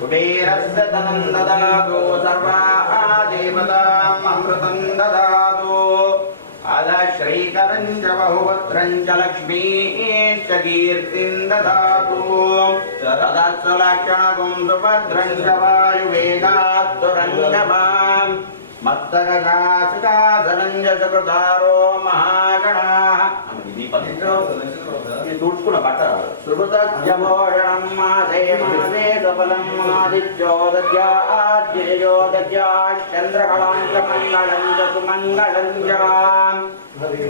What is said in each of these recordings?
कुबेरस्य धनं ददातु सर्वादेवताम् अमृतं ददातु अध श्रीकरं च बहुवक्त्रं च लक्ष्मीं च कीर्तिं ददातु तदस्वलक्षणगुं सुभद्रं च वायुवेगात् तुरङ्गमाम् मत्तगजासुकासनं च सुकृतारो महागणाः सुकृतज्ञभोषणं मासे मासे सफलं आदित्यो दद्याद्गिरिजो दद्याश्चन्द्रकलां च मङ्गलं च सुमङ्गलं च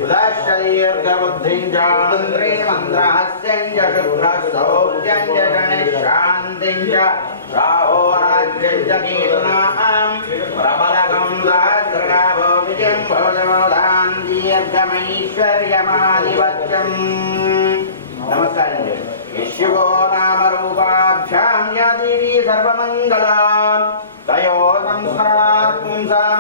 उदश्चदीर्घबुद्धिं च मन्त्रीमन्त्रहस्यं च शुक्रसौख्यं च गणेशान्तिं च राहोराज्यं च कीर्तनां प्रबलकं सहस्रगाभो विजयं भोजमोदां दीर्घमैश्वर्यमाधिपत्यम् नमस्कारं शिवो नाम रूपाभ्यां या देवी सर्वमङ्गलां तयो संस्मरणात् पुंसां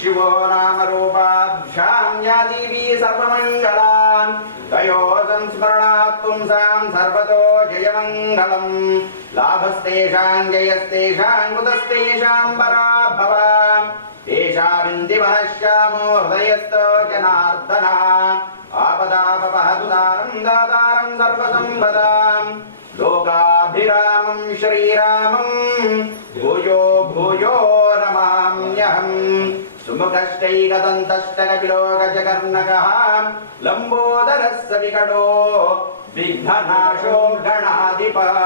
शिवो नाम रूपाभ्यां या देवी सर्वमङ्गलां तयो संस्मरणात् पुंसां सर्वतो जयमङ्गलम् लाभस्तेषां जयस्तेषां कुतस्तेषां पराभवाम् तेषामिन्दिवनश्यामो हृदयस्थो जनार्दनः आपदापहतुदारं दातारं सर्वसम्पदां लोकाभिरामं श्रीरामं भूयो भूयो नमाम्यहम् सुमुखश्चैकदन्तश्चकपिलो गजकर्णकः लम्बोदरस्य विकटो विघ्ननाशो गणाधिपः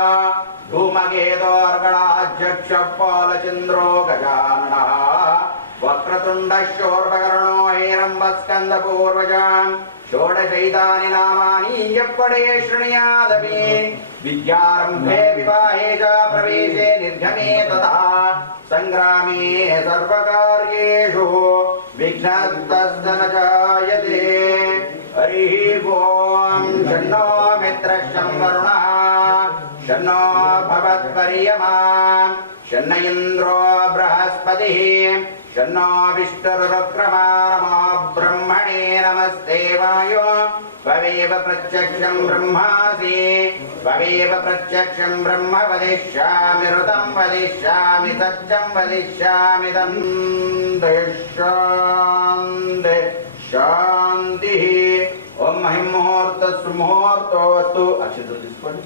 धूमकेतोर्गणाध्यक्षः पालचन्द्रो गजाननः वक्रतुण्डशोर्पकर्णो हेरम्बस्कन्दपूर्वजाम् षोडशैतानि नामानि यप्पडे शृणुयादपि विद्यारम्भे विवाहे च प्रवेशे निर्गमे तथा सङ्ग्रामे सर्वकार्येषु विघ्नस्तस्य न जायते हरिः ॐ शन्नो मित्रश्चं वरुणः शन्नो भवत्पर्यमा शन्न इन्द्रो बृहस्पतिः शन्नो विष्णुरुक्रमा नमो ब्रह्मणे नमस्ते वायो त्वमेव प्रत्यक्षं ब्रह्मासि त्वमेव प्रत्यक्षं ब्रह्म वदिष्यामि ऋतं वदिष्यामि सत्यं वदिष्यामि तं शान्ति शान्तिः ओम महिमुहूर्त सुमुहूर्तोऽस्तु अक्षतలు తీసుకోండి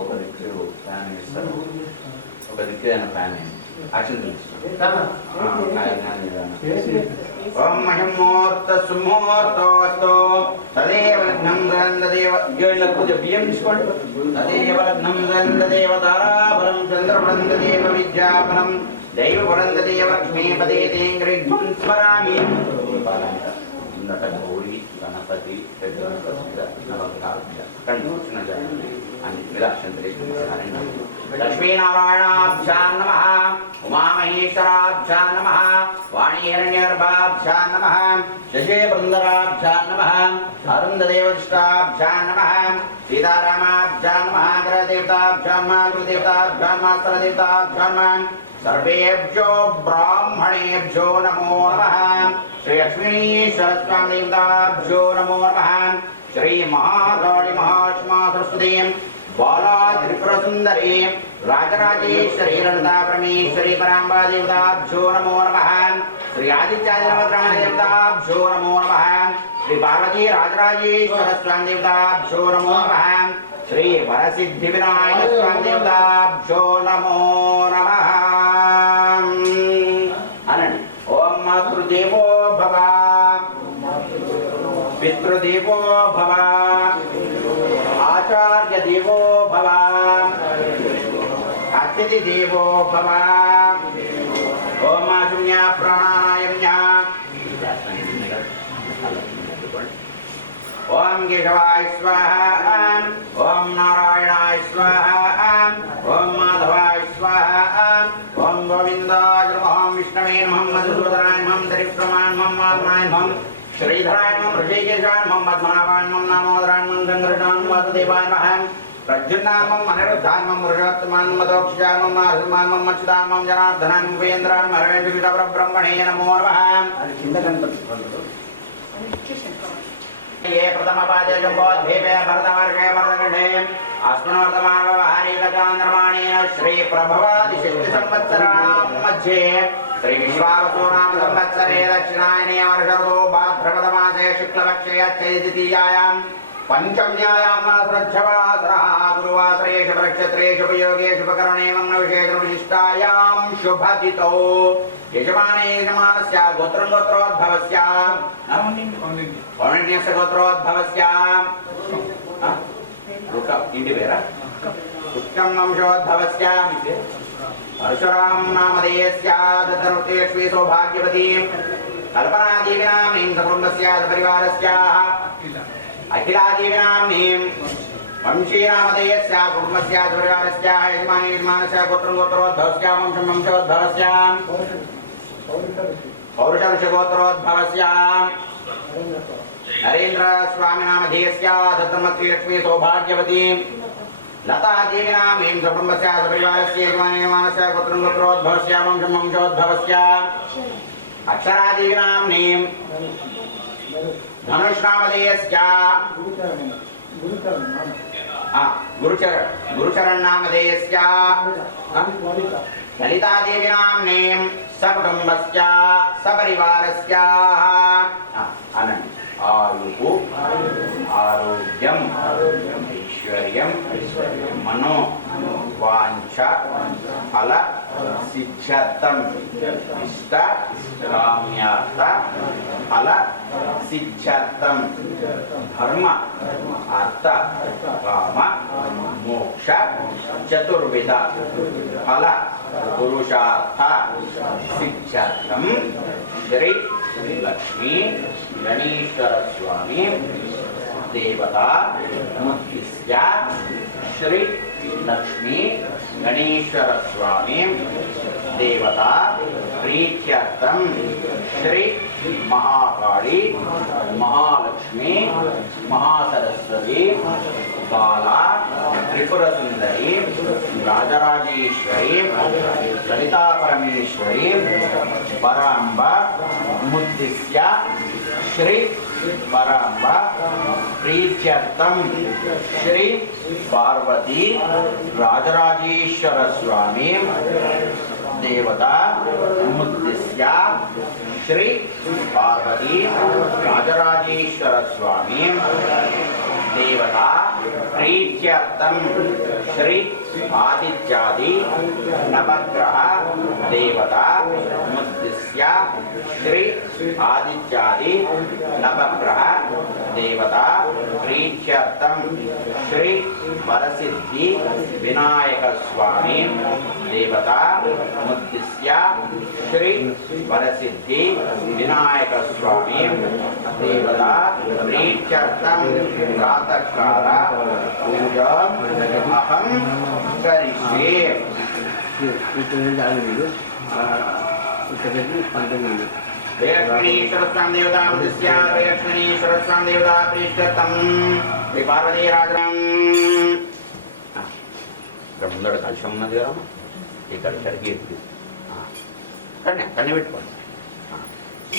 ఒక దిక్కు ఫ్యాన్ వేస్తారు ఒక దిక్కు అయిన ఫ్యాన్ అక్షతలు ఓం మహిముహూర్త సుముహూర్తోऽस्तु తదేవ లగ్నం గ్రంథదేవ ఏళ్ళకు బియ్యం తీసుకోండి తదేవ లగ్నం గ్రంథదేవ తారాబలం చంద్రబలందేవ విద్యాబలం దైవబలందేవ లక్ష్మీపదే తేంగ్రిగ్ం స్మరామి గౌరీ గణపతి పెద్ద लक्ष्मीनारायणाभ्यां नमः उमामहेश्वराभ्यां नमः वाणीहिरण्यगर्भाभ्यां नमः शशिबृन्दराभ्यां नमः अरुन्धदेवदिष्टाभ्यां नमः सीतारामाभ्यां नमः ग्रहदेवताभ्यां नमः गुरुदेवताभ्यां नमः सरदेवताभ्यां नमः सर्वेभ्यो ब्राह्मणेभ्यो नमो नमः श्री लक्ष्मी सरस्वती देवताभ्यो नमो नमः श्री महाकाली महात्मा सरस्वती बाला त्रिपुर सुंदरी राजराजेश्वरी ललिता परमेश्वरी परांबा देवताभ्यो नमो नमः श्री आदित्यादिनवग्रह देवताभ्यो नमो नमः श्री पार्वती राजराजेश्वर स्वामी देवताभ्यो नमो नमः श्री वरसिद्धि विनायक स्वामी देवताभ्यो नमो नमः अनंत ओम मातृदेवो भव पितृदेवो भव आचार्य देवो भव अतिथि देवो भव ओम शून्य प्राणायाम्य ओम केशवाय स्वाहा ओम नारायणाय स्वाहा ओम माधवाय स्वाहा ओम गोविंदाय नमः विष्णवे नमः मधुसूदनायमं दरिप्रमाणमं वाल्मायमं श्रीधरायमं ऋषिकेशायमं पद्मनाभायमं नामोदरायमं गंगृणायमं वासुदेवायमं प्रद्युम्नायमं अनिरुद्धायमं वृषोत्तमायमं मदोक्षायमं नारसिंहायमं अच्युतायमं जनार्दनायमं उपेन्द्रायमं हरवेन्द्रब्रह्मणे नमो नमः। ये प्रथमपादे जम्बोद्भीमे भरतवर्षे भरतखण्डे अस्मिन्वर्तमानव्यवहारे गजान्द्रमाणेन श्रीप्रभवादिषष्टिसंवत्सराणां मध्ये श्रीविश्वावसुनाम संवत्सरे दक्षिणायने वर्षऋतौ भाद्रपदमासे शुक्लपक्षे चैतद्वितीयायां पंचम्यायां मासरच्छवासरः गुरुवासरेषु नक्षत्रेषु उपयोगेषु उपकरणे मंगलविशेषविशिष्टायां शुभतिथौ यजमाने यजमानस्य गोत्रं गोत्रोद्भवस्य पौर्णिन्यस्य गोत्रोद्भवस्य इंटि पेरा उत्तम वंशोद्भवस्य परशुराम नामधेयस्य दत्तनुतेष्वि सौभाग्यवती कल्पनादेवीनाम्नीं सकुटुम्बस्य सपरिवारस्य अखिलादेवीनाम्नीं वंशीनामधेयस्य कुटुम्बस्य सपरिवारस्य यजमाने यजमानस्य गोत्रं गोत्रोद्भवस्य वंशं वंशोद्भवस्य पौरुषवंशगोत्रोद्भवस्य नरेन्द्र स्वामी नामधेयस्य दत्तमत्रिलक्ष्मी सौभाग्यवती लता देवीनाम्नीं सकुटुम्बस्य सपरिवारस्य यजमाने यजमानस्य गोत्रं गोत्रोद्भवस्य वंशं वंशोद्भवस्य अक्षरादेवीनाम्नीं धनुष्नामधेयस्य गुरुचरण नामधेयस्य ललितादेवीनाम्नीं सकुटुम्बस्य सपरिवारस्य आयुः आरोग्यं ऐश्वर्यं मनो वाञ्छ फल सिद्ध्यर्थं इष्ट काम्यार्थ फल सिद्ध्यर्थं धर्म अर्थ काम मोक्ष चतुर्विध फल पुरुषार्थ सिद्ध्यर्थं श्री लक्ष्मी गणेश्वर स्वामी देवता मुद्दिश्य श्री लक्ष्मी गणेश्वर स्वामी देवता प्रीत्यर्थं श्री महाकाली महालक्ष्मी महासरस्वती बाला त्रिपुरसुंदरी राजराजेश्वरी ललिता परमेश्वरी परांब मुद्दिश्य श्री परांब प्रीत्यर्थं श्री पार्वती राजराजेश्वर स्वामी देवता मुद्दिश्य श्री पार्वती राजराजेश्वर स्वामी देवता प्रीत्यर्थं श्री आदित्यादि नवग्रह देवता मुद्दिश्य श्री आदित्यादि नवग्रह देवता प्रीत्यर्थं श्री वरसिद्धि विनायक स्वामी देवता मुद्दिश्य श्री वरसिद्धि विनायक स्वामी देवता प्रीत्यर्थं प्रातःकाल पूजा अहं करिष्ये। वेलक्ष्मीश्वरस्वां देवता मुद्दिश्य वेलक्ष्मीश्वरस्वां देवता प्रीत्यर्थं श्री पार्वती राजराम ముందర కలిసి ఉన్నది కదా ఇక్కడ కడిగి కన్నీ పెట్టుకోండి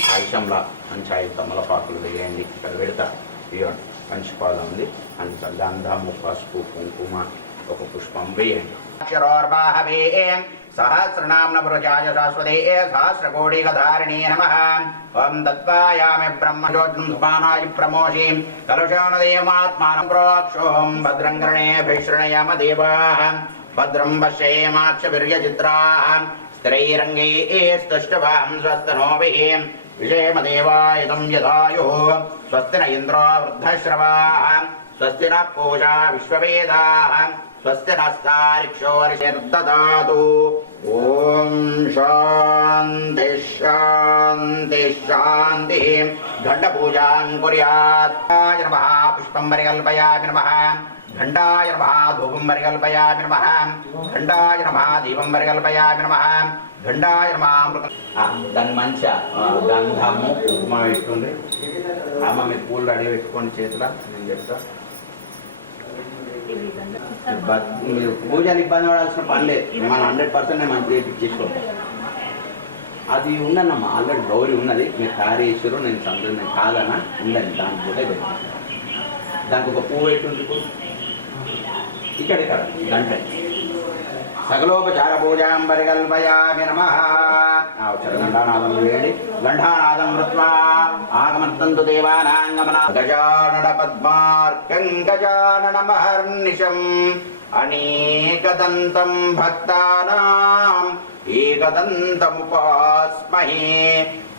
కాలుష్యంలో మంచి ఐదు తమలపాకులు వేయండి ఇక్కడ పెడతా ఇవ్వండి పంచిపాలు ఉంది అంత గంధము పసుపు కుంకుమ ఒక పుష్పం వేయండి सहस्रनाम्न पुरुषाय शाश्वते सहस्रकोटिकधारिणे नमः। ओं तत्त्वायामि ब्रह्मज्योतिर्मानाय प्रमोषि कलुषानदेवमात्मानं प्रोक्षों भद्रं कर्णेभिः शृणुयाम देवाः भद्रं पश्येमाक्षवीर्यचित्राः स्थिरैरङ्गैस्तुष्टुवां स्वस्तनोभिः विषेमदेवायतं यदायुः स्वस्ति न इन्द्रो वृद्धश्रवाः स्वस्ति नः पूषा विश्ववेदाः स्वस्ति नस्तारिक्षोर्ददातु। ओम शांति शांति शांति। घंट पूजां कुर्यात्। नमः पुष्पं परिकल्पयामि नमः। घंटाय नमः धूपं परिकल्पयामि नमः। घंटाय नमः दीपं परिकल्पयामि नमः। గండాయ నమామృతం. దాన్ని మంచిగా గంధము కుంకుమ పెట్టుకోండి. అమ్మ మీరు పూలు రెడీ పెట్టుకోండి చేతిలో, నేను చెప్తా. మీరు పూజలు ఇబ్బంది పడాల్సిన పని లేదు, మనం 100% నేను మంచి చేయించేసుకోండి. అది ఉండనమ్మా, ఆల్రెడీ గౌరీ ఉన్నది, మీరు తయారు చేసారు, నేను సంతోషం నేను కాదన్నా ఉండండి. దాని కూడా పెట్టండి, దానికి ఒక పువ్వు పెట్టుంది ఇక్కడ గంట. సకలోపచార పూజాం పరికల్పయామి నమః. గండానాదం చేయండి. గండానాదం కృత్వా ఆగమంతంతు దేవానాంగమన. గజానన పద్మార్కం గజానన మహర్నిశం అనేకదంతం భక్తానాం ఏకదంతముపాస్మహే.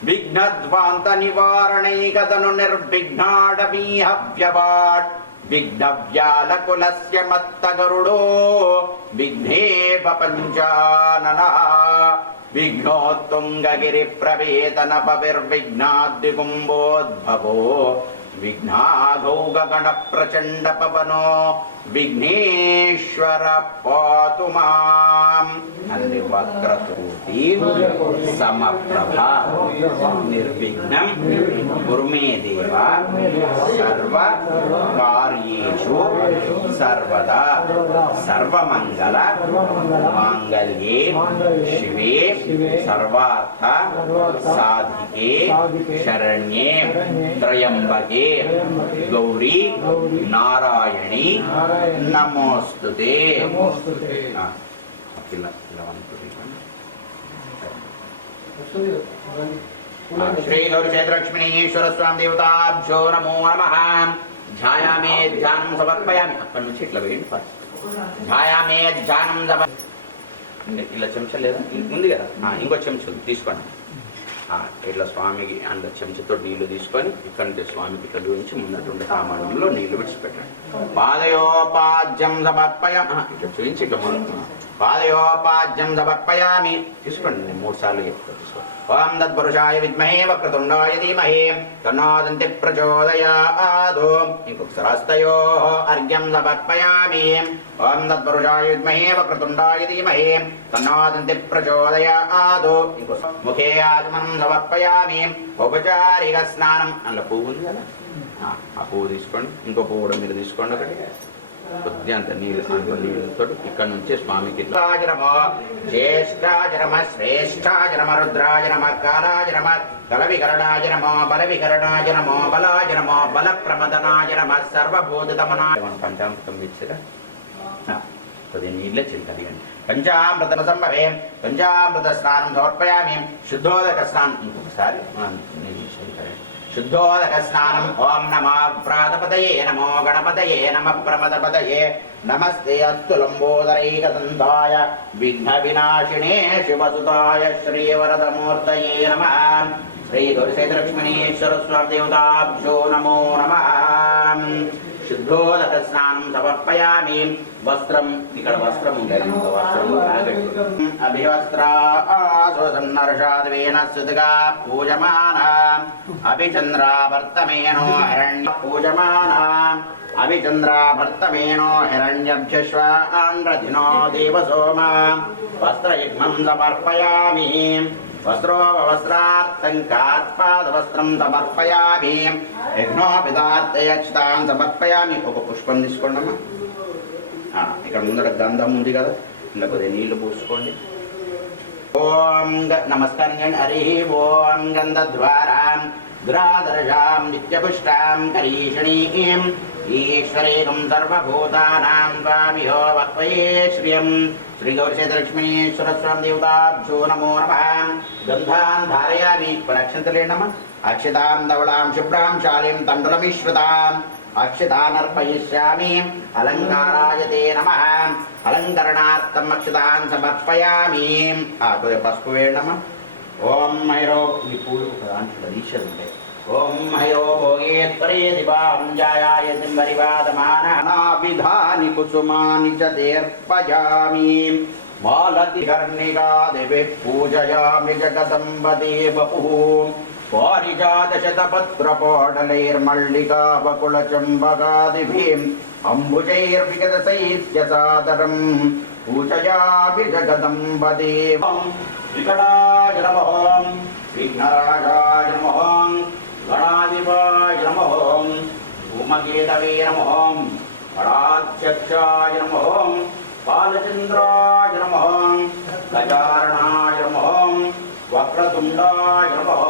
విఘ్నధ్వాంత నివారణైకతను నిర్విఘ్నాడమీహవ్యవాట్. విఘ్నవ్యాలకులస్య మత్తగరుడో విఘ్నేప పంచాననః. విఘ్నోత్తుంగగిరి ప్రవేతనపవిర్విఘ్నాద్వికుంభోద్భవో. విఘ్నాఘౌగగణ ప్రచండ పవనో విఘ్నేశ్వర పాతు మాం. అన్ని వక్రతూతి సమప్రభ నిర్విఘ్నం కురు మే దేవ సర్వ కార్యేషు సర్వదా సర్వమంగళ మాంగళ్యే శివే సర్వార్థ సాధికే శరణ్యే త్రయంబకే గౌరీ నారాయణి నమోస్తుతే. శ్రీ గౌరీ క్షేత్రలక్ష్మీశ్వర స్వామి దేవతాభ్యో నమో నమః. ధ్యాయామే ధ్యానం సమర్పయామి. అక్కడి నుంచి ఇట్లా వేయండి. ధ్యాయామే ధ్యానం ఇలా చెంచా లేదా ఉంది కదా, ఇంకో చెంచా తీసుకోండి. ఇట్లా స్వామికి అంత చెంచతో నీళ్లు తీసుకొని ఇక్కడ నుంచి స్వామికి ఇట్లా నుంచి ముందటువంటి సామాన్యంలో నీళ్లు విడిచిపెట్టండి. పాదయోపాద్యం సమర్పయామి. ఇట్లా చూపించి ఇట్లా పాదయోపాద్యం సమర్పయామి. తీసుకోండి, నేను 3 సార్లు చెప్తాను. తీసుకోండి. ఓం తత్పురుషాయ విద్మహే వక్రతుండాయ ధీమహి తన్నో దంతి ప్రచోదయాత్. ఇంకొకసారి హస్తయోః అర్ఘ్యం సమర్పయామి. ఓం తత్పురుషాయ విద్మహే వక్రతుండాయ ధీమహి తన్నో దంతి ప్రచోదయాత్. ఇంకొకసారి ముఖే ఆచమనం సమర్పయామి. ఔపచారిక స్నానం. అందులో పువ్వు ఉంది కదా, ఆ పువ్వు తీసుకోండి. ఇంకో పువ్వు కూడా మీరు తీసుకోండి. ఒకటి కొద్దిగా అంత నీళ్ళతో ఇక్కడ నుంచి స్వామికి రాజనమో జ్యేష్ఠాజనమ శ్రేష్ఠాజనమ రుద్రాజనమ కాలాజనమ కలవికరణాజనమో బలవికరణాజనమో బలాజనమో బల ప్రమదనాజనమ సర్వభూతమనా. పంచామృతం ఇచ్చిరా, కొద్దిగా నీళ్ళే చింతనియండి. పంచామృత సంభవే పంచామృత స్నానం సమర్పయామి. శుద్ధోదక స్నానం ఇంకొకసారి శుద్ధోదక స్నానం. ఓం నమో ప్రాతపతయే నమో గణపతయే నమ ప్రమదపతయే నమస్తే అస్తు లంబోదరైకదంతాయ విఘ్న వినాశినే శివసుతాయ శ్రీవరదమూర్తయే నమః. శ్రీ గౌరీక్షేత్రలక్ష్మీశ్వర స్వామి దేవతాభ్యో నమో నమః. శుద్ధోదక స్నానం సమర్పయామి. వస్త్రం ఇక్కడ వస్త్రం ఉండేది, వస్త్రం అభివస్త్రాసన్నర్షాద్వేన సుతిగా పూజమాన అభిచంద్రావర్తమేనో హిరణ్య పూజమాన అభిచంద్రావర్తమేనో హిరణ్యభ్యశ్వాన్రధినో దేవసోమ. వస్త్రయుగ్మం సమర్పయామి. వస్త్రోపవస్త్రార్థం కార్పాదవస్త్రం సమర్పయామి. యజ్ఞోపితార్థయక్షతాన్ సమర్పయామి. ఒక పుష్పం తీసుకోండమ్మా. ఇక్కడ ముందర గంధం ఉంది కదా, ఇలా కొద్దిగా నీళ్లు పోసుకోండి. ఓం నమస్కారం చేయండి. హరి ఓం గంధద్వారాం దురాదర్శాం నిత్యపుష్టాం కరీషణీం ఈశ్వరేకం సర్వభూతానాం స్వామియో వక్వయే శ్రియం. శ్రీ గౌరీక్షేత్రలక్ష్మీశ్వర స్వామి దేవతాభ్యో నమో నమః. గంధాన్ ధారయామి. అక్షంతలేండమ్మా. అక్షతాం ధవళాం శుభ్రాం శాలీం తండులమిశ్రుతాం అక్షతానర్పయిష్యామి. అలంకారాయ తే నమః. అలంకరణార్థం అక్షతాన్ సమర్పయామి. కొద్దిగా పసుపు వేయండమ్మా. ఓం మైరో ఈ పూలు దాంట్లో ఈశ్వరు ఉంటాయి. ఓం హయో భోగేశ్వరే దివాం జాయాయ సింహరివాదమానాభిధాని కుసుమాని చ దేర్పయామి. మాలతి కర్ణికా దేవి పూజయామి జగదంబదే వపుః. పారిజాతశతపత్రపోటలైర్మల్లికా వకుళచంబకాదిభిః అంబుజైర్విగతశైత్యసాదరం పూజయామి జగదంబదే. వికటాయ నమః విఘ్నరాజాయ నమః గణాధిపాయ నమః భూమకేతవే నమః గణాధ్యక్షాయ నమః బాలచంద్రాయ నమః గజారణాయ నమః వక్రతుండాయ నమః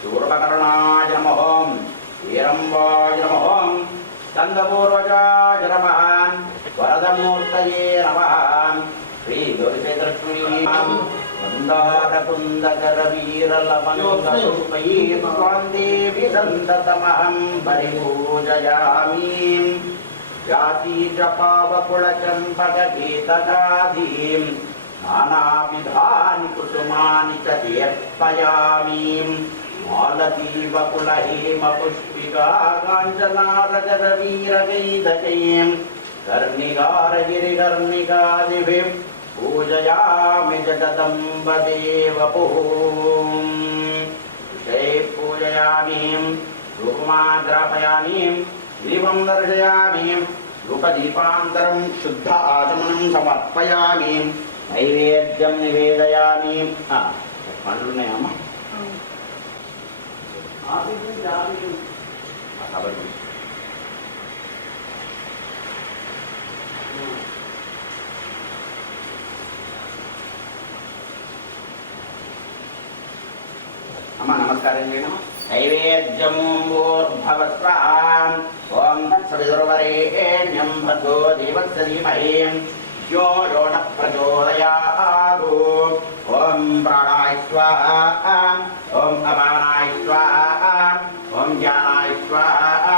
శూర్పకర్ణాయ నమః వీరంబాయ నమః స్కందపూర్వజాయ నమః వరదమూర్తయే నమః శ్రీ గురుచైతలక్ష్మీ మందారకుందకర వీరలమంగళూపై స్వాందేవి సంతతమహం పరిపూజయామి జాతి జపావకుళ చంపక గీతగాధీం నానావిధాని కుసుమాని చ తీర్పయామి మాలతీవకుల హేమ పుష్పికా కాంచనారజర వీరగైదకైం కర్ణికారగిరికర్ణికాదిభిః పూజయామి జగదంబ దేవపుః పూజయామి ధూపమాగ్రాపయామి దీపం దర్శయామి ధూపదీపాంతరం శుద్ధ ఆచమనం సమర్పయామి నైవేద్యం నివేదయామి పండ్లున్నాయమ్మా కాబట్టి అమ్మ నమస్కారం చేయడం నైవేద్యమూర్భవస్వాం ఓం తత్సవిదుర్వరేణ్యం భర్గో దేవస్య ధీమహి ధ్యో యో న ప్రచోదయాత్ ఓం ప్రాణాయ స్వాహా ఓం అపానాయ స్వాహా ఓం జ్ఞానాయ స్వాహా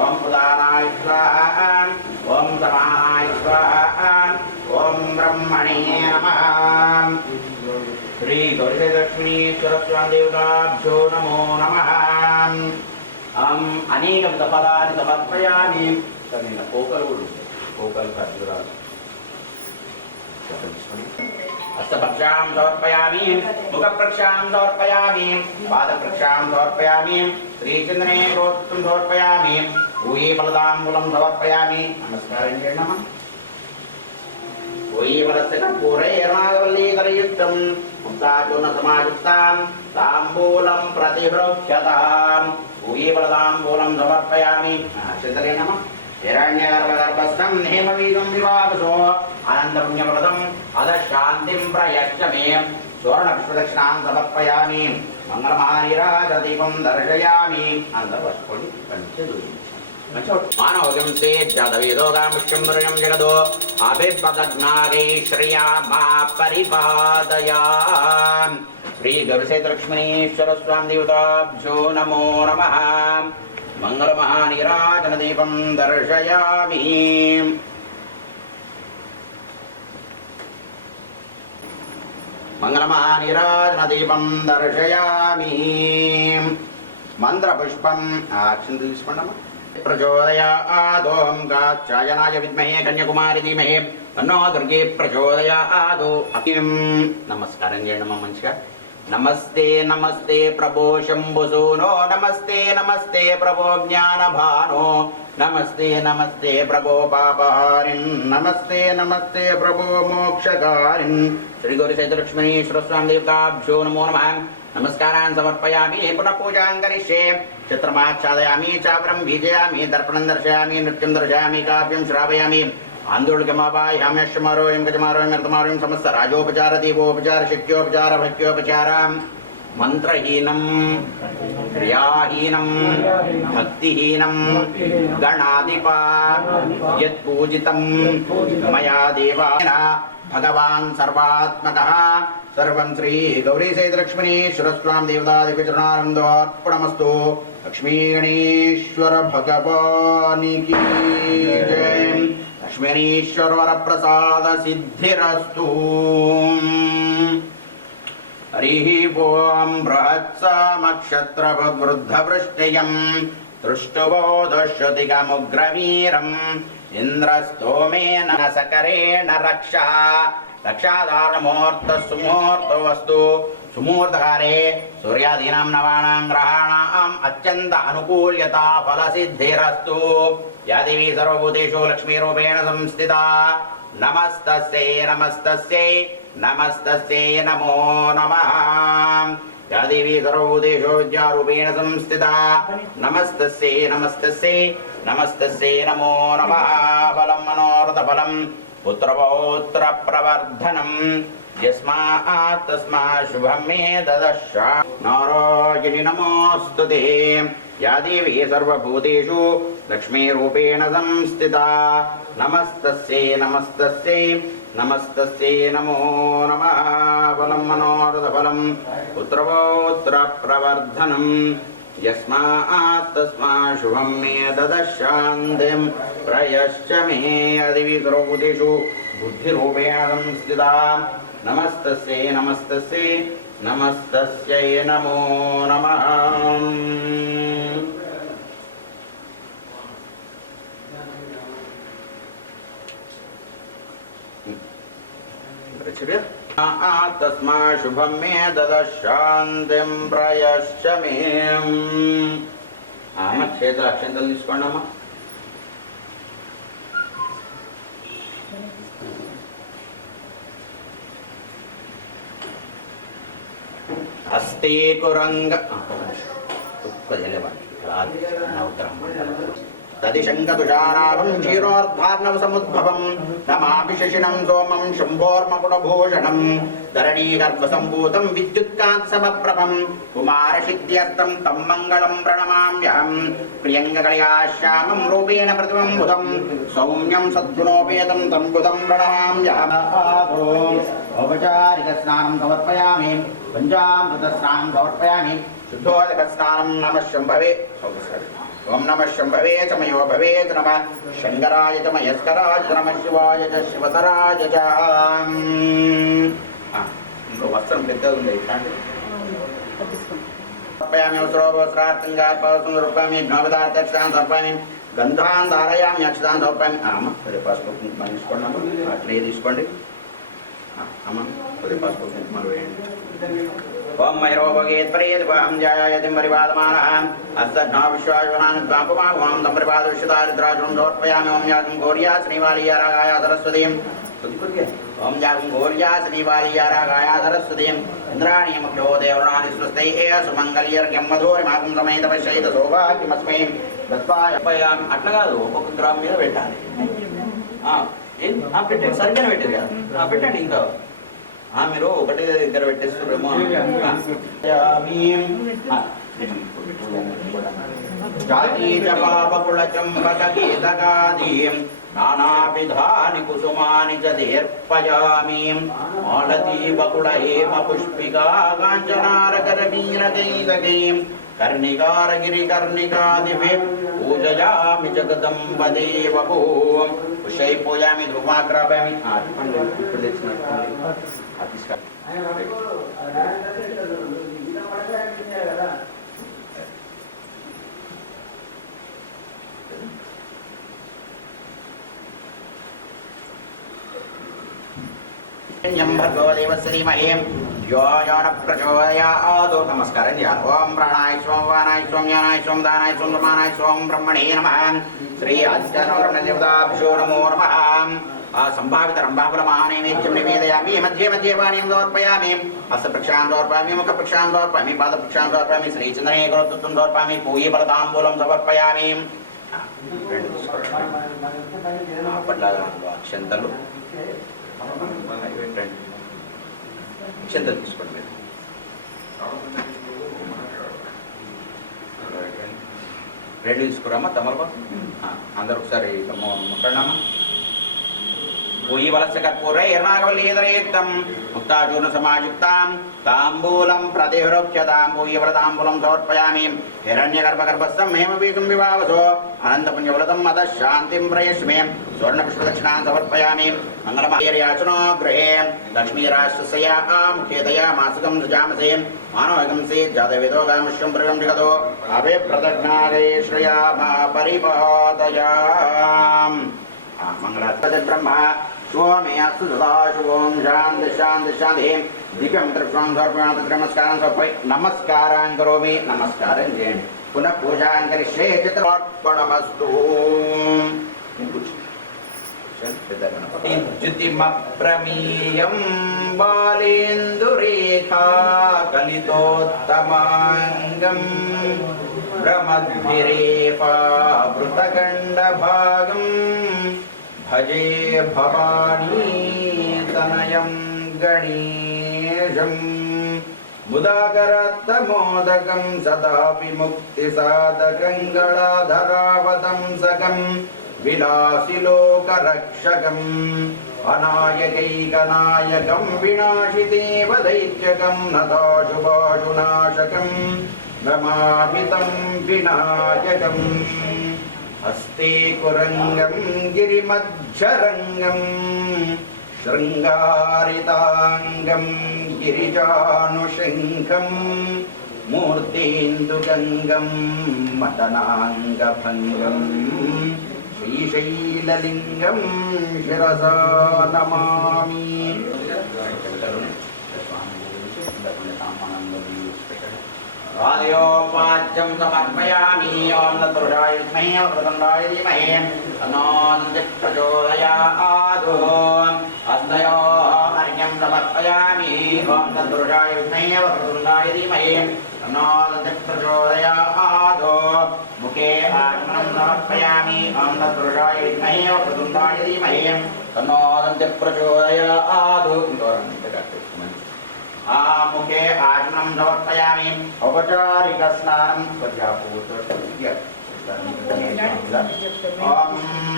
ఓం ఉదానాయ స్వాహా ఓం సమానాయ స్వాహా ఓం బ్రహ్మణే నమః శ్రీ గౌరీలక్ష్మీశ్వరస్వామి దేవతాభ్యో నమో నమః అనేక విధ పదాన్ని సమర్పయామి పోకలు కూడా పోకలు ఖర్చురాలు హస్తపక్షాం సమర్పయామి ముఖప్రక్షాం సమర్పయామి పాదప్రక్షాం సమర్పయామి శ్రీచంద్రనే ప్రోత్తం సమర్పయామి భూయే ఫలదాంబూలం సమర్పయామి నమస్కారం చేయండి అమ్మా పూయవలస్య కర్పూరైర్నాగవల్లీకరయుక్తం ముక్తాచూర్ణ సమాయుక్తాం తాంబూలం ప్రతిహృహ్యతాం పూయవలదాంబూలం సమర్పయామి చింతలే నమః హిరణ్యగర్భగర్భస్థం హేమవీదం వివాపసో అనంతపుణ్యప్రదం అద శాంతిం ప్రయచ్చ మే సువర్ణపుష్పదక్షిణాం సమర్పయామి మంగళమహానీరాజదీపం దర్శయామి అందరూ పట్టుకోండి పంచదూరి మానవజం తే జాతవేదోగాముష్యం వరుణం జగదో అభిపదజ్ఞారే శ్రియా మా పరిపాదయా శ్రీ గురుచైతలక్ష్మీశ్వర స్వామి దేవతాభ్యో నమో నమః మంగళమహానీరాజన దీపం దర్శయామి మంగళమహానీరాజన దీపం దర్శయామి మంత్రపుష్పం అక్షంత తీసుకోండమ్మా ప్రచోదయాద్ ఓం కాత్యాయనాయ విద్మహే కన్యాకుమారి ధీమహి తన్నో దుర్గే ప్రచోదయాద్ నమస్కారం చేయండి అమ్మా మంచిగా నమస్తే నమస్తే ప్రభో శంభుసూనో నమస్తే నమస్తే ప్రభో జ్ఞానభానో నమస్తే నమస్తే ప్రభో పాపహారిన్ నమస్తే నమస్తే ప్రభో మోక్షకారిన్ శ్రీ గురుచైతలక్ష్మీశ్వర స్వామి దేవతాభ్యో నమో నమః నమస్కారాన్ సమర్పయామి పునః పూజాం కరిష్యే చిత్రమాచ్ఛాదయామి చాపరం బీజయామి దర్పణం దర్శయామి నృత్యం దర్శయామి కావ్యం శ్రావయామి ఆందోళికమాపాయామి అశ్వమారోయం గజమారోయం అర్థమారోయం సమస్త రాజోపచార దీపోపచార శక్యోపచార భక్త్యోపచారం మంత్రహీనం క్రియాహీనం భక్తిహీనం గణాధిపా యత్పూజితం మయా దేవాన భగవాన్ సర్వాత్మకః సర్వం శ్రీ గౌరీచైతలక్ష్మీశ్వర స్వామి దేవతాదివిచరణానందోర్పణమస్తు లక్ష్మీ గణేశ్వర భగవానికి జై లక్ష్మీశ్వర వరప్రసాద సిద్ధిరస్తు హరి ఓం బృహత్సామక్షత్రవృద్ధవృష్టయం దృష్టబోధశ్రుతిగముగ్రవీరం ఇంద్రస్తోమేన సకరేణ రక్ష రక్షాధారమూర్త సుముహూర్తవస్తు సుముహూర్తకారే సూర్యాదీనాం నవానాం గ్రహాణాం అత్యంత అనుకూల్యత ఫలసిద్ధిరస్తు యా దేవీ సర్వభూతేషు లక్ష్మీరూపేణ సంస్థితా నమస్తస్యై నమస్తస్యై नमस्तस्यै नमो नमः या देवी सर्वभूतेषु विद्यारूपेण संस्थिता नमस्तस्यै नमस्तस्यै नमस्तस्यै नमो नमः बलं मनोरथफलं पुत्रपौत्रप्रवर्धनं यस्मात् तस्मात् शुभं मे ददश नारायणि नमोऽस्तु ते या देवी सर्वभूतेषु लक्ष्मीरूपेण संस्थिता नमस्तस्यै नमस्तस्यै नमस्तस्यै नमो नमः बलं मनोरथफलं पुत्रपौत्रप्रवर्धनं यस्मात् तस्मात् शुभं मे ददशान्तिं प्रयश्च मे देवी सर्वभूतेषु बुद्धिरूपेण संस्थिता नमस्तस्यै नमस्तस्यै नमस्तस्यै नमो नमः तस्मात् शुभं मे ददशान्तिं प्रयश्च मे क्षेत्र अक्षंतలు తీసుకోండి అమ్మా हस्ते कुरंग तदिशङ्कतुषाराभं क्षीरोद्धार्णवसमुद्भवं नमामि शशिनं सोमं शम्भोर्मकुटभूषणं धरणीगर्भसम्भूतं विद्युत्कान्तसमप्रभं कुमारसिद्ध्यर्थं तं मङ्गलं प्रणमाम्यहं प्रियङ्गकलयाश्यामं रूपेण प्रतिबम्बुधं सौम्यं सद्गुणोपेतं तं बुधं प्रणमाम्यहम् औपचारिकस्नानं समर्पयामि पञ्चामृतस्नानं समर्पयामि शुद्धोदकस्नानं नमः शम्भवे ओम नमः शंभवे च मयो भवे च नमः शंकराय च मयस्कराय च नमः शिवाय च शिवतराय च ఇంకో వస్త్రం పెద్దది ఉంది ఇట్లాంటి సమర్పయామి వస్త్రోపవస్త్రార్థం గార్పవస్త్రం సమర్పయామి జ్ఞాపదార్థక్షతాన్ని సమర్పయామి గంధాన్ ధారయామి అక్షతాన్ని సమర్పయామి అమ్మ కొద్ది పసుపు కుంకుమ తీసుకోండి అమ్మ అట్లే తీసుకోండి అమ్మ కొద్ది పసుపు కుంకుమ వేయండి ओम मैरोभगेत प्रेत वाम जायति परिवादमानः अस्सज्ञा विश्वासवनान् स्वापमागमां संप्रपाद विश्वदारिद्राजं समर्पयामि ओम यागं गौर्या श्रीवालियारागाय सरस्वतीं ओम यागं गौर्या श्रीवालियारागाय सरस्वतीं इंद्राणीमुख्यो देवराणि स्वस्ते सुमंगल्यर्घ्यं मधुरिमागं समेत पश्यैत सौभाग्यमस्मै దత్వాయపయామి అట్లా కాదు ఒక్కొక్క గ్రామ్ మీద పెట్టాలి పెట్టండి సరిగ్గా పెట్టేది కదా పెట్టండి ఇంకా మీరు ఒకటి దగ్గర పెట్టేస్తున్నారేమో నానావిధాని కుసుమాని చర్పయామి మాలతీ బకుళ హేమ పుష్పికా కాంచనారకరవీరకైదకీం कर्णिकारगिरि कर्णिकादिभि पूजयामि जगदम्ब देवभू पुष्पै पूजयामि धूमाग्रापयामि भगवदेवस्य धीमहि यो न प्रचोदयात् नमस्कार ओम प्राणाय स्वं वानाय स्वं ज्ञानाय स्वं दानाय स्वं समानाय स्वं ब्रह्मणे नमः श्री आदित्यनारायणदेवताभ्यो नमो नमः संभावित रंभाफलमहानैवेद्यं निवेदयामि मध्ये मध्ये वाणीं समर्पयामि हस्तप्रक्षां समर्पयामि मुखप्रक्षां समर्पयामि पादप्रक्षां समर्पयामि श्रीचन्द्रने करोत्तुं समर्पयामि पूयफलताम्बूलं समर्पयामि अक्षंतलु అక్షంతలు తీసుకోండి మీరు రెండు తీసుకురామా తమలపాకు అందరూ ఒకసారి ముట్టండమ్మా पूयीवलस्य कर्पूरे एर्नागवल्लीधरयुक्तं मुक्ताचूर्ण समायुक्तां ताम्बूलं प्रतिहृक्ष्यतां पूयीव्रताम्बूलं समर्पयामि हिरण्यगर्भगर्भस्थं हेमवीकं विवावसो अनन्तपुण्यवलतं अतः शान्तिं प्रयश्मे स्वर्णपुष्पदक्षिणां समर्पयामि मङ्गलमार्याचनो गृहे लक्ष्मीराष्ट्रस्यां खेदया मासकं सृजामसे मानवकं सेत् जातवेदोगामुष्यं प्रगं जगतो अभिप्रदग्नागे श्रयामा परिपादयाम् मंगलात्मज ब्रह्म स्वामी अस्तु सदा शुभों शांति शांति शांति दिव्यं दर्शनं समर्पयामि नमस्कारं समर्पयामि नमस्कारान् करोमि नमस्कारं चेयंడి पुनः पूजां करिष्ये चित्रार्पणमस्तु జ్యుతిమప్రమేయం బాలేందురేఖా కలితోత్తమాంగం భ్రమద్భిరేపావృతగండభాగం భజే భవానీ తనయం గణేశం ముదాకరత్తమోదకం సదాపి ముక్తిసాధకం గళాధరావతంసకం విలాసిలోకరక్షకం అనాయకైకనాయకం వినాశిదేవ దైత్యకం నతాశుభాశునాశకం నమామితం వినాయకం హస్తే కురంగం గిరిమధ్యరంగం శృంగారితాంగం గిరిజానుశంఖం మూర్తేందుగంగం మదనాంగభంగం శ్రీశైలలింగం శిరసా నమామి. ఆలయోపాద్యం సమర్పయామి. ఓం తత్పురుషాయ విద్మహే వక్రతుండాయ ధీమహి తన్నో ప్రచోదయాత్. హస్తయో అర్ఘ్యం సమర్పయామి. ఓం తత్పురుషాయ విద్మహే వక్రతుండాయ ధీమహి తన్నో ప్రచోదయాత్. ముఖే ఆచమనం సమర్పయామి. ఓం తత్పురుషాయ విద్మహే వక్రతుండాయ ధీమహి తన్నో ప్రచోదయాత్. ముఖే ఆచమనం సమర్పయామి. ఔపచారిక స్నానం ఓం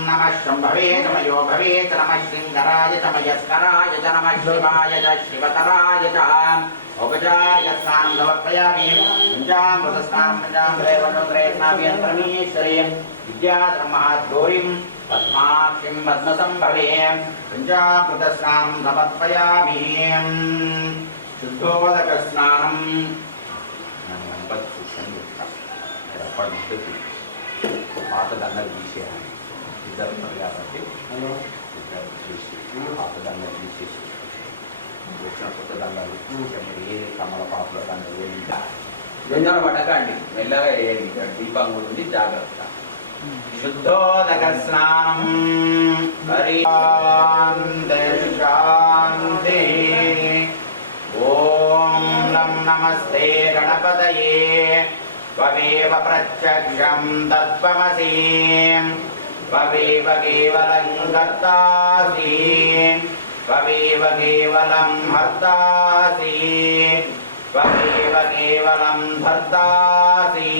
నమః శంభవే నమయో భవే నమః శృంగరాయ నమయస్కరాయ నమః శివాయ శివతరాయ చ. ఔపచారిక స్నానం సమర్పయామి. పంచామృత స్నానం పంచామృతే పరమేశ్వరీ విద్యాధర్మహాద్గౌరీం పద్మాక్షిం పద్మసంభవే పంచామృత స్నానం సమర్పయామి. శుద్ధోదక స్నానం పాత దండలు తీసేయాలి. ఇద్దరు ఉన్నారు కాబట్టి ఇద్దరు తీసి పాత దండలు తీసేసి వచ్చిన కొత్త దండలు ఏ కమల పాపల దండలు వేయించా జంజన పడకండి, మెల్లగా వేయండి. దీపం కూడా ఉంది, జాగ్రత్త. శుద్ధోదక స్నానం శాంతి. ఓం నం నమస్తే గణపతయే త్వమేవ ప్రత్యక్షం తత్వమసి త్వమేవ కేవలం కర్తాసి త్వమేవ కేవలం హర్తాసి త్వమేవ కేవలం ధర్తాసి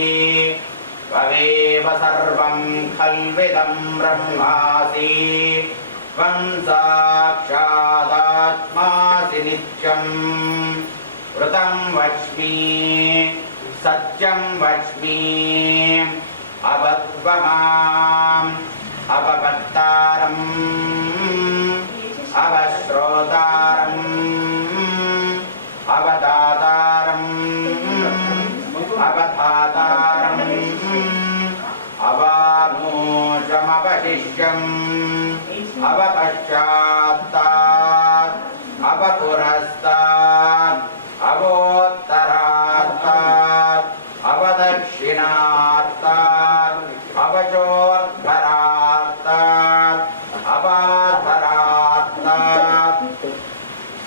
త్వమేవ సర్వం ఖల్విదం బ్రహ్మాసి త్వం సాక్షాదాత్మాసి నిత్యం. వృతం వచ్మి సత్యం వచ్మి అవత్వమాం అవకర్తారం అవశ్రోతారం అవదాతారం అవధాతారం అవానోచమవశిష్యం అవపశ్చాత్తాత్ అవపురస్తాత్ అవోత్తరాత్తాత్ అవదక్షిణాత్తాత్ అవచోర్ధరాత్తాత్ అవాధరాత్తాత్.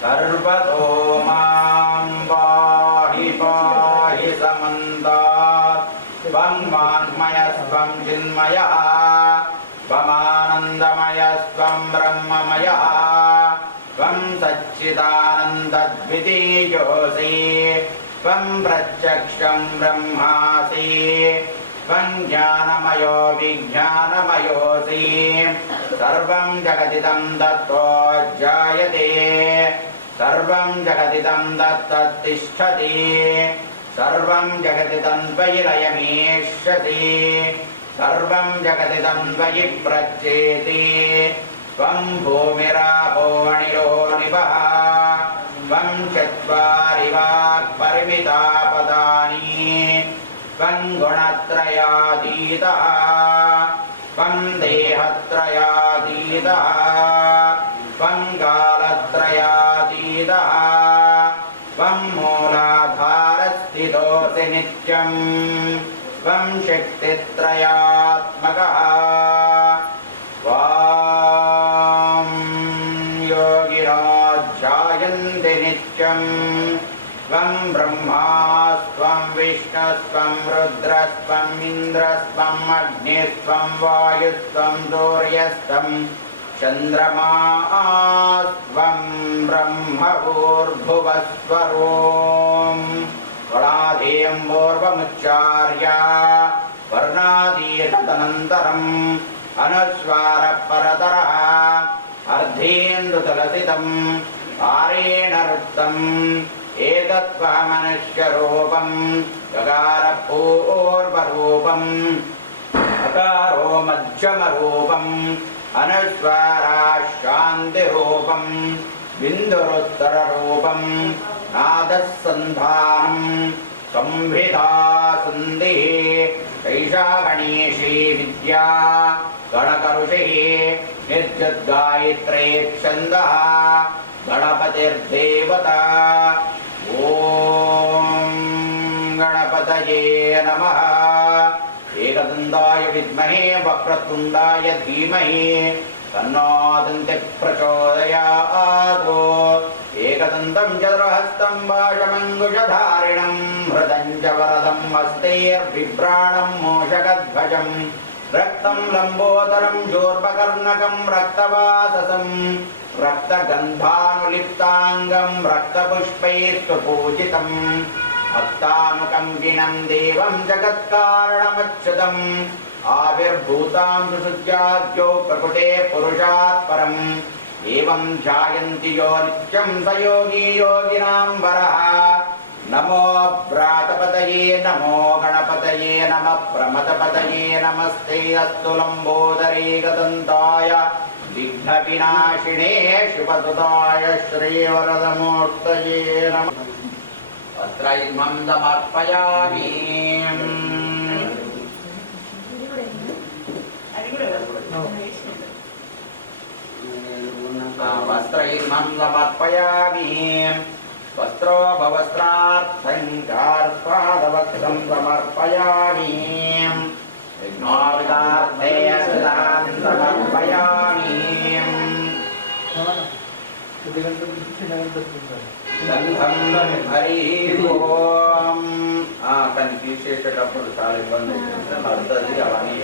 సర్వతో మాం పాహి పాహి సమంతాత్. త్వం వాङ्मयस्त्वं చిన్మయః త్వమానందమయస్త్వం బ్రహ్మమయః త్వం సచ్చిదానందద్వితీయోऽसि త్వం ప్రత్యక్షం బ్రహ్మాసి త్వం జ్ఞానమయో విజ్ఞానమయోऽसि. సర్వం జగదిదం తత్తో జాయతే సర్వం జగదిదం తత్తతిష్ఠతి సర్వం జగదిదం త్వయి లయమేష్యతి సర్వం జగదిదం త్వయి ప్రచ్యేతి. త్వం భూమిరాపో అనిలో నివః త్వం చత్వారి వాక్పరిమితా పదాని త్వం గుణత్రయాతీతః త్వం దేహత్రయాతీతః త్వం కాలత్రయాతీతః త్వం మూలాధారస్థితోऽसि నిత్యం త్వం శక్తిత్రయాత్మకః. विष्णुस्त्वं रुद्रस्त्वम् इन्द्रस्त्वम् अग्निस्त्वं वायुस्त्वं सूर्यस्त्वं चन्द्रमास्त्वं ब्रह्मभूर्भुवस्वरों गणाधेयं पूर्वमुच्चार्य वर्णादीतदनन्तरम् अनुस्वारपरतरः अर्धेन्दुतलसितम् आरेण रुक्तम् एतत्त्वमनुष्यरूपम् गकारपूर्वरूपम् अकारो मध्यमरूपम् अनुस्वाराशान्तिरूपम् बिन्दुरुत्तररूपम् नादस्सन्धानम् संभिधा सन्धिः ऐषा गणेशी विद्या गणकरुषिः निर्जद्गायत्रे छन्दः गणपतिर्देवता ॐ गणपतये नमः एकदन्ताय विद्महे वक्रतुण्डाय धीमहि तन्नो दन्तिः प्रचोदयात् एकदन्तं चतुर्हस्तं वाजमङ्कुशधारिणं हृदं च वरदं हस्तैर्बिभ्राणं मूषकध्वजं रक्तं लम्बोदरं शूर्पकर्णकं रक्तवाससं रक्तगन्धानुलिप्ताङ्गं रक्तपुष्पैस्तु पूजितम् भक्तानुकम्पिनं देवं जगत्कारणमच्युतम् आविर्भूतां सुसुज्याद्यो प्रकृते पुरुषात् परम् एवं ध्यायन्ति यो नित्यं स योगी योगिनां वरः नमो व्रातपतये नमो गणपतये नमः प्रमथपतये नमस्ते अस्तु लम्बोदरे गदन्ताय विघ्नविनाशिने शिवसुताय श्रीवरदमूर्तये नमः वस्त्रैर्मं समर्पयामि वस्त्रैर्मं समर्पयामि वस्त्रो भवस्त्रार्थङ्कारपादवस्त्रं समर्पयामि विघ्नोविदार्थे अस्तां समर्पयामि गन्धं हरि ओं కానీ తీసేటప్పుడు చాలా ఇబ్బంది అవుతుంది అవన్నీ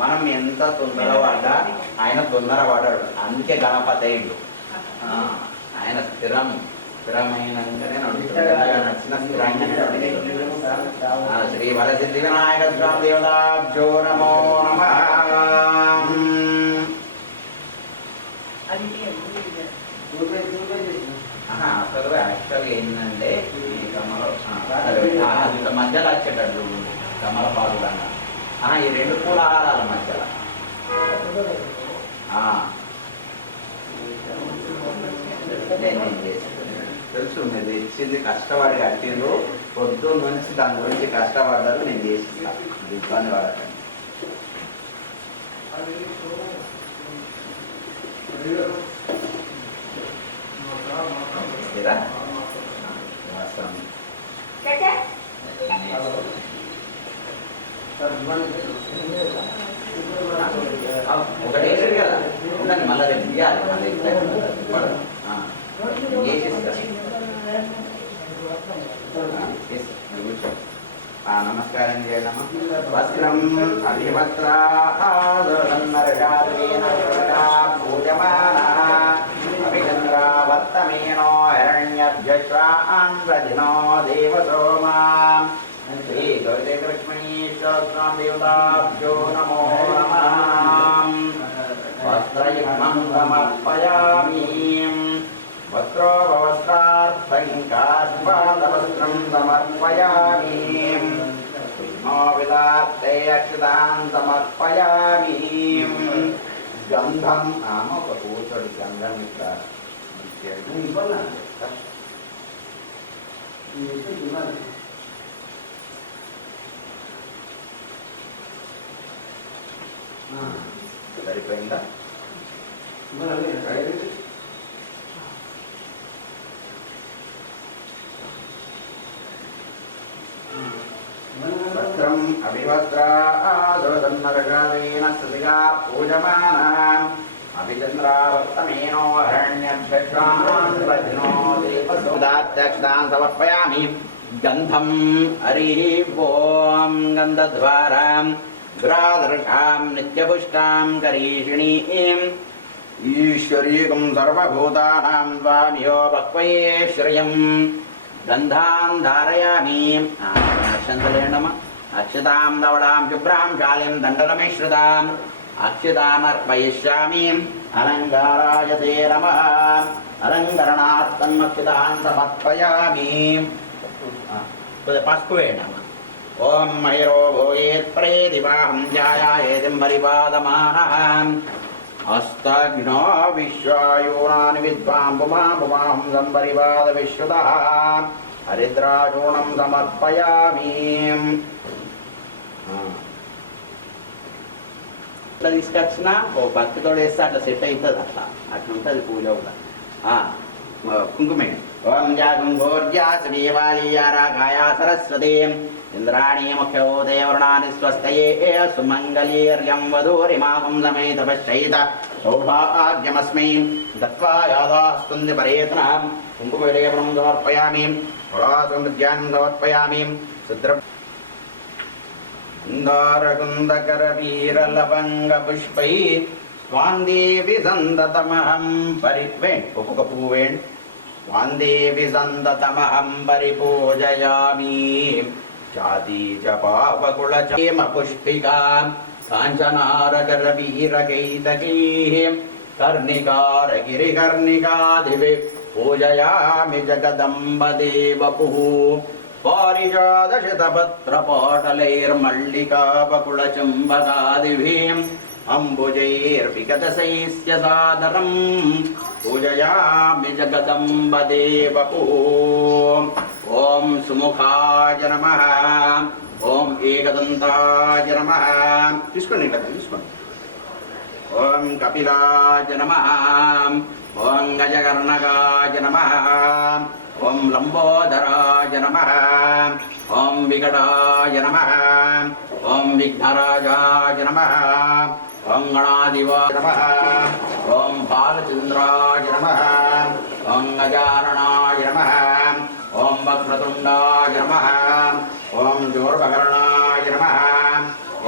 మనం ఎంత తొందరపడ్డా ఆయన తొందరపడ్డాడు అందుకే గణపతి అయిండు ఆయన స్థిరమైనంగానే నడిచిన స్థిరంగానే శ్రీ వరసిద్ధి వినాయక స్వామి దేవతాభ్యో నమో నమః అసలు యాక్చువల్గా ఏంటంటే ఈ కమల మధ్యలో వచ్చేటట్టు కమలపాడు ఈ రెండు పూల ఆహారాల మధ్యలో తెలుసు మీరు తెచ్చింది కష్టపడి కట్టిండ్రు పొద్దున్న నుంచి దాని గురించి కష్టపడ్డారు నేను చేసిస్తా ఇబ్బంది పడకండి ఒకటి వేసాడు కదా ఉండండి మళ్ళీ రేపు తీయాలి మళ్ళీ నమస్కారం చేయడం వస్త్రం పూజమాన అభిచంద్రావర్తమేనో హిరణ్యభ్యశ్వాన్రధినో దేవసోమా శ్రీ గౌరీలక్ష్మీశ్వర స్వామి దేవతాభ్యో నమో నమః వస్త్రయుగ్మం సమర్పయామి వస్త్రో వస్త్రార్థంకాద్వాదవస్త్రం సమర్పయామి విష్ణోవిదార్తే అక్షతాన్ సమర్పయామి గంధం ఒక పూచడు గంధం ఇక్కడ సరిపోయిందా వస్త్రం అభివస్త్రాదోదన్నరకాలేన స్థితిగా పూజమానా अभिचन्द्रावर्तमेनो हरण्यभ्यश्वान् वज्नो देवसुदात्यक्षदान् समर्पयामि गन्धं हरिः ॐ गन्धद्वारां दुरादर्शां नित्यपुष्टां करीषिणीं ईश्वरीकं सर्वभूतानां त्वामियो वक्वये श्रियं गन्धान् धारयामि अक्षन्तलेणम अक्षतां धवलां शुभ्रां शालिं दण्डलमिश्रिताम् अक्षतान् अर्पयिष्यामि अलङ्काराय ते नमः अलङ्करणार्थम् अक्षतान् समर्पयामि पस्पु नमः ॐ मयूरो भूयेत् प्रेदिवाहं ध्यायायेदिं परिपादमानः हस्तघ्नो विश्वायूनानि विद्वां पुमां सम्परिपादविश्रुतः हरिद्राचूर्णं समर्पयामि ఇట్లా తీసుకొచ్చిన ఓ భక్తితో వేస్తే అట్లా సెట్ అవుతుంది అట్లా ఉంటుంది పూజ కూడా కుంకుమే ఓం జాగుంగోర్జా శ్రీవాలీయారాగాయా సరస్వతి ఇంద్రాణీ ముఖ్యో దేవరుణాని స్వస్తయే సుమంగళీర్యం వధూరిమాగం సమేత పశ్చైత సౌభాగ్యమస్మై దత్వా యాదాస్తుంది పరేతన కుంకుమవిలేపనం సమర్పయామి సమృద్ధ్యానం సమర్పయామి శుద్ర కుందకరవీరలవంగపుష్పై స్వాందేవి సందతమహం ఒక్కొక్క పువ్వు వేయండి స్వాందేవి సందతమహం పరిపూజయామి చాతి చ పాపకుల చేమ పుష్పికా కాంచనారకరవీరకైతకీ కర్ణికారగిరికర్ణికాదివి పూజయామి జగదంబ దేవపుః पारिजातशतपत्रपाटलैर्मल्लिकापकुलचुम्बकादिभिः अम्बुजैर्विगतशैस्य सादरं पूजयामि जगदम्ब देवपुः ॐ सुमुखाय नमः ॐ एकदन्ताय नमः తీసుకోండి ॐ कपिलाय नमः ॐ गजकर्णकाय नमः ॐ लंबोदराय नमः ॐ विकटाय नमः ॐ विघ्नराजाय नमः ॐ गणाधिपाय नमः ॐ बालचन्द्राय नमः ॐ गजाननाय नमः ॐ वक्रतुण्डाय नमः ॐ जोर्भकर्णाय नमः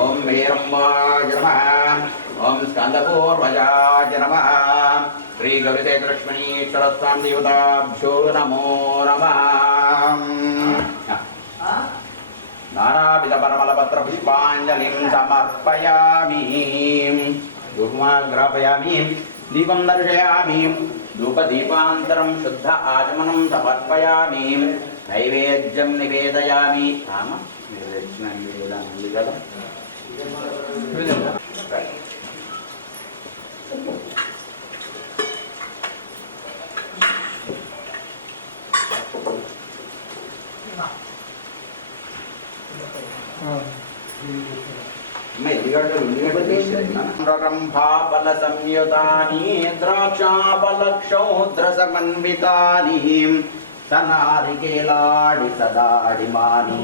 ॐ वीरम्बाय नमः ॐ स्कन्दपूर्वजाय नमः श्री गौरीशेखरलक्ष्मीश्वर स्वामी देवताभ्यो नमो नमः नानाविध परमलपत्र पुष्पाञ्जलिं समर्पयामि धूपमाग्रापयामि दीपं दर्शयामि धूपदीपान्तरं शुद्ध आचमनं समर्पयामि नैवेद्यं निवेदयामि रंभाफलसंयुतानि द्राक्षाफलक्षौद्रसमन्वितानि सनारिकेलाडि सदाडिमानि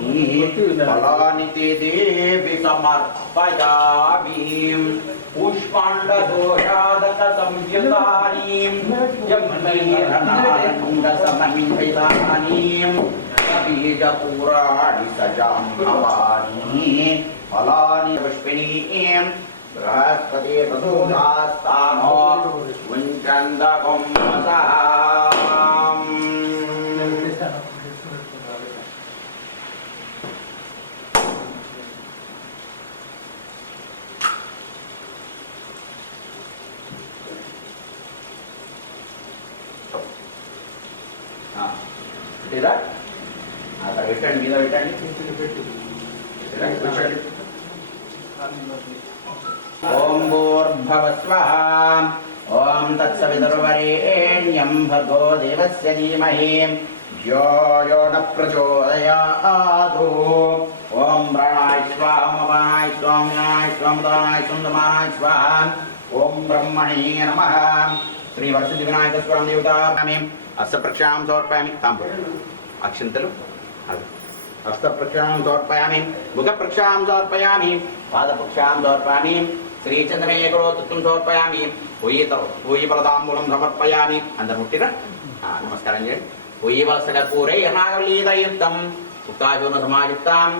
फलानि ते देवि समर्पयामि पुष्पाण्डघोषादकसंयुतानि जम्बीरनारङ्गसमन्वितानि बीजपुराणि सजाम्भवानि फलानि पुष्पिणीं बृहस्पति प्रसूदास्तानो मुञ्चन्दकुम्भसाम् పెట్టండి మీద పెట్టండి ఓం భూర్భువస్వః ఓం తత్సవితుర్వరేణ్యం భర్గో దేవస్య ధీమహి ధియో యో న ప్రచోదయాత్ ఓం ప్రాణాయ స్వాహ మమాయ స్వామ్యాయ స్వామదానాయ స్వందమానాయ స్వాహ ఓం బ్రహ్మణే నమః శ్రీ వరసిద్ధి వినాయక స్వామి దేవతామి హస్తప్రక్షాళనం సమర్పయామి తాంబూలం అక్షంతలు हस्तप्रक्षाళనం समर्पयामि मुखप्रक्षाళనం समर्पयामि पादप्रक्षाళనం समर्पयामि శ్రీచంద్రమేకరోత్తం సమర్పయామి. పూయి ఫలతాంబూలం సమర్పయామి. అందరు ముట్టిరా నమస్కారం చేయండి. పూయి వలసకర్పూరై నాగలీతయుక్తం ఉక్తాచూర్ణ సమాయుక్తాం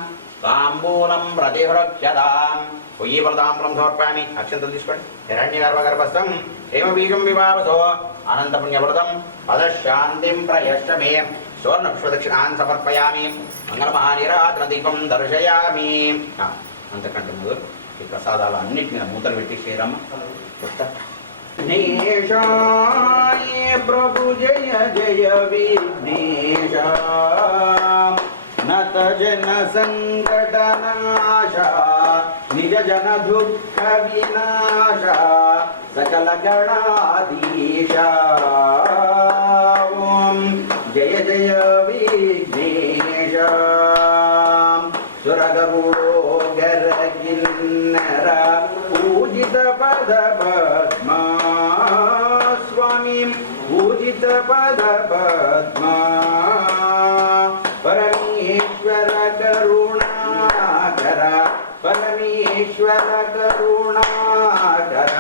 తాంబూలం ప్రతిహృక్షతాం. పొయ్యి ఫలతాంబూలం సమర్పయామి. అక్షంతలు తీసుకోండి. హిరణ్య గర్భగర్భస్థం హేమబీజం వివావసో అనంత పుణ్యవ్రతం పదశాంతిం ప్రయష్టమే. సువర్ణ పుష్పదక్షిణాన్ సమర్పయామి. మంగళమహానిరాత్ర దీపం దర్శయామి. అంతకంటే ముందు ఈ ప్రసాదాలు అన్నిటి మీద మూతలు పెట్టి శ్రీరామ చెప్తా. విఘ్నేశాయ ప్రభు జయ జయ విఘ్నేశ నత జన సంకట నాశ నిజ జన దుఃఖ వినాశ సకల గణాధీశ. ఓం జయ జయ విఘ్నేశ. సురగరుడో గరగిన్నర పూజిత పద పద్మా స్వామి పూజిత పద పద్మా. పరమేశ్వర కరుణాకర పరమేశ్వర కరుణాకర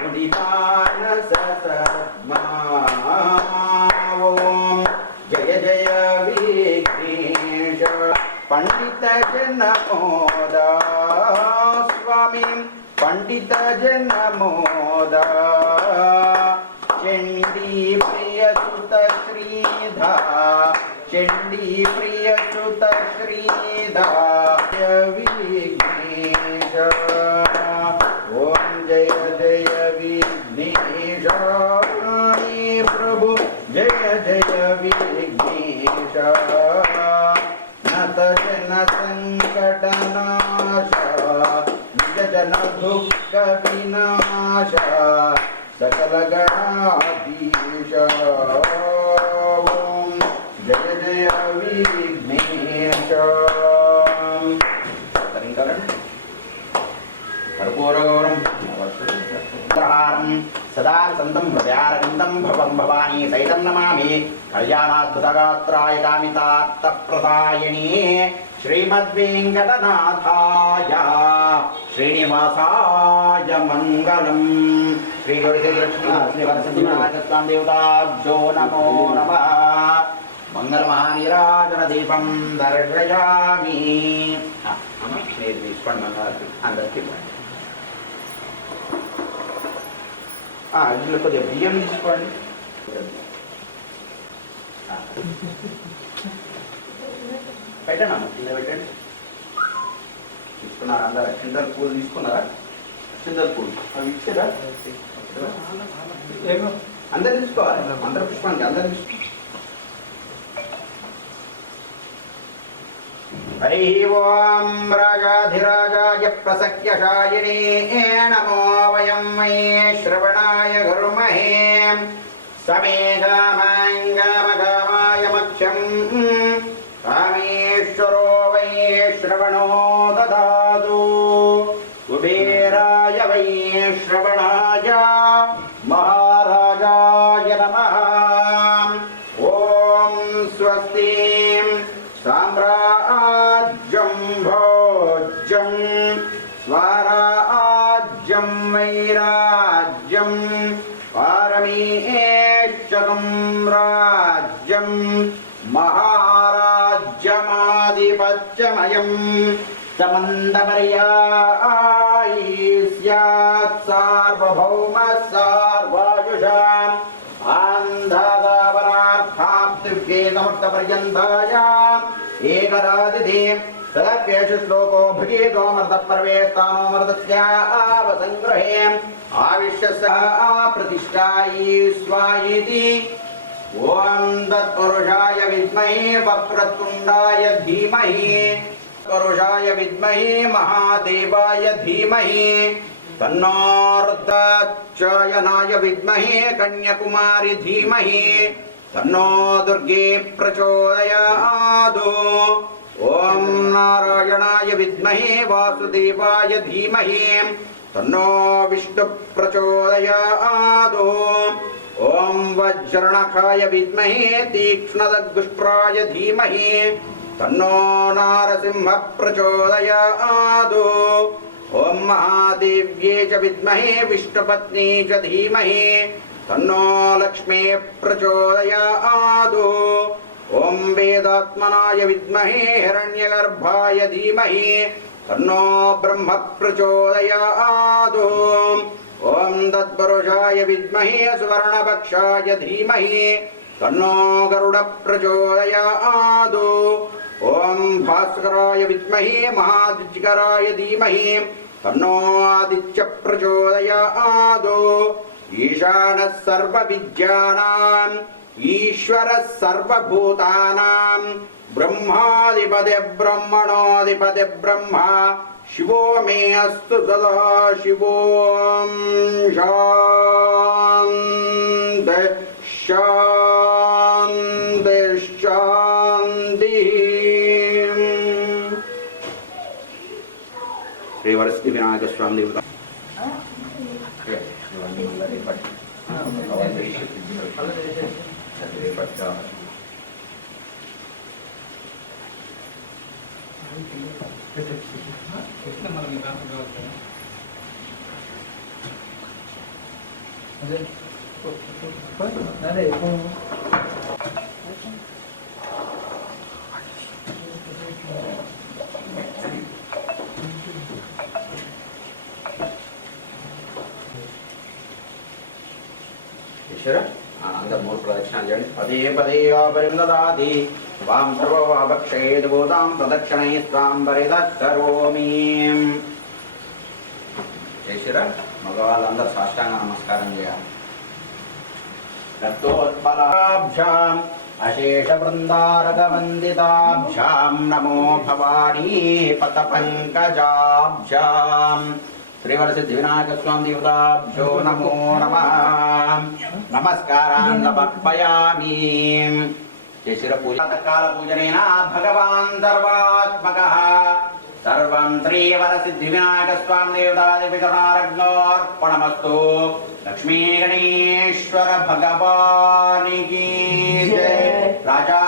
ముదిమానస సద్మా. ఓం జయ జయ విఘ్నేశ. పండిత జన మోద స్వామి పండిత జన మోద. చండీ ప్రియ సుత శ్రీధా చండీ ప్రియ సుత శ్రీధా విఘ్నేశ. ఓం జయ జయ విఘ్నేశ ప్రభు జయ జయ విఘ్నేశ. నత జన సంకట నాశ నిజ జన దుఃఖ వినాశ సకల గణాధీశ. ఓం జయ జయ విఘ్నేశ. కర్పూరగౌరం సదా సంతం హృదయారవిందం భవం భవానీ సైతం నమామి. కళ్యాణాద్భుతగాత్రాయ కామితార్థప్రదాయిని శ్రీమద్వేంకటనాథాయ శ్రీనివాసాయ మంగళం. శ్రీ గౌరీదేవతాం దేవతాభ్యో నమో నమః. మంగళమహానిరాజన దీపం దర్శయామి. మీరు తీసుకోండి అందరికీ. ఇందులో కొద్దిగా బియ్యం తీసుకోండి. పెట్టండి అమ్మ కింద పెట్టండి. తీసుకున్నారా అందరు? అక్షింతల పూలు తీసుకున్నారా? అక్షింతల పూలు అవి ఇచ్చారా? అందరు తీసుకోవాలి. అందరు పుష్పానికి అందరు తీసుకో. హరి ఓం రాజాధిరాజాయ ప్రసఖ్యశాయినే నమో వయం వై శ్రవణాయ గుర్మహే. సమే కామాయ మక్షం కామేశ్వరో వై శ్రవణో దదాతు. కుబేరాయ వై శ్రవణాయ మహారాజాయ నమః. ఓం స్వస్తి సామ్రాజ్యం భోజ్యం స్వరాజ్యం వైరాజ్యం పారమేశ్వరం రాజ్యం మహారాజ్యమాధిపత్యమయం సమందపర్యాయీ స్యాత్ సార్వభౌమ సార్వాయుషాం ఆంధాదావనార్థాప్తివ్యే సమర్థపర్యంతాయ ఏకరాదిదే తదప్యేషు శ్లోకో భుజేతో మర్దపర్వే స్థానో మర్దస్యావసంగ్రహే ఆవిశ్యస్య ప్రతిష్ఠాయీ స్వాయితి. ఓం తత్పురుషాయ విద్మహే వక్రతుండాయ ధీమహి పురుషాయ విద్మహే మహాదేవాయ ధీమహి తన్నో రుద్రాక్షాయనాయ విద్మహే కన్యాకుమారి ధీమహి తన్నో దుర్గే ప్రచోదయాదు. ఓం నారాయణాయ విద్మహే వాసుదేవాయ ధీమహి తన్నో విష్ణు ప్రచోదయాదు. ఓం వజ్రణఖాయ విద్మహే తీక్ష్ణదగ్గుష్ట్రాయ ధీమహి తన్నో నారసింహ ప్రచోదయాదు. ఓం మహాదేవ్యే చ విద్మహే విష్ణుపత్ని చ ధీమహి తన్నో లక్ష్మీ ప్రచోదయాత్. ఓం వేదాత్మనాయ విద్మహే హిరణ్యగర్భాయ ధీమహి తన్నో బ్రహ్మ ప్రచోదయాత్. ఓం తత్పురుషాయ విద్మహే సువర్ణపక్షాయ ధీమహి తన్నో గరుడ ప్రచోదయాత్. ఓం భాస్కరాయ విద్మహే మహాదిత్యకరాయ ధీమహి తన్నో ఆదిత్య ప్రచోదయాత్. ఈశానః సర్వవిద్యానాం ఈశ్వరः సర్వభూతానాం బ్రహ్మాధిపతి బ్రహ్మణోధిపతి బ్రహ్మ శివో మే అస్తు సదా శివోం. శాంతి శాంతి శాంతి. శ్రీ వరసిద్ధి వినాయక స్వామి దేవత అందరు మూడు ప్రదక్షిణాలు చేయండి. పదే పదే ఆపరిదదాతి వాం సర్వభక్షేద్ భూతాం ప్రదక్షిణై స్వాం పరిదక్కరోమి. చేసిరా మగవాళ్ళందరూ సాష్టాంగ నమస్కారం చేయాలి. రక్తోత్పలాభ్యాం అశేష బృందారకవందితాభ్యాం నమో భవానీ పత పంకజాభ్యాం. శ్రీవరసిద్ధి వినాయక స్వామి దేవతాభ్యో నమో నమః. నమస్కారాన్ సమర్పయామి. చేసిర పూజ కాల పూజనేన భగవాన్ సర్వాత్మకః. సర్వం శ్రీవరసిద్ధి వినాయక స్వామి దేవతాదిపితరార్ఘ్నోర్పణమస్తు. లక్ష్మీ గణేశ్వర భగవానికి జై. రాజా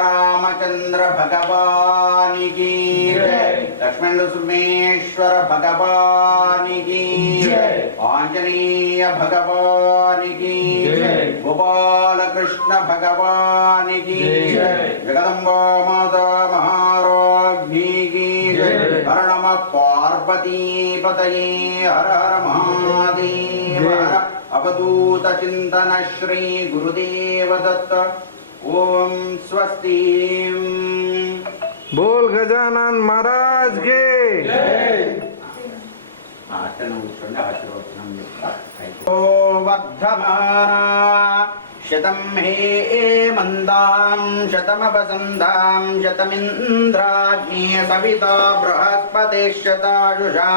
రామచంద్ర భగవానికి జై. లక్ష్మీనరసింహేశ్వర భగవానికి జై. ఆంజనేయ భగవానికి జై. గోపాలకృష్ణ భగవానికి జై. జగదంబా మాతా మహారాజ్ఞికి జై. హర నమ పార్వతీపతయే హర హర మహాదేవ. అవధూత చింతన శ్రీ గురుదేవ దత్త. ఓం స్వస్తి. बोल गजानन महाराज के शतं हे मंदां शतमवसन्तां शतमिन्द्राग्ने सविता बृहस्पति शतायुषा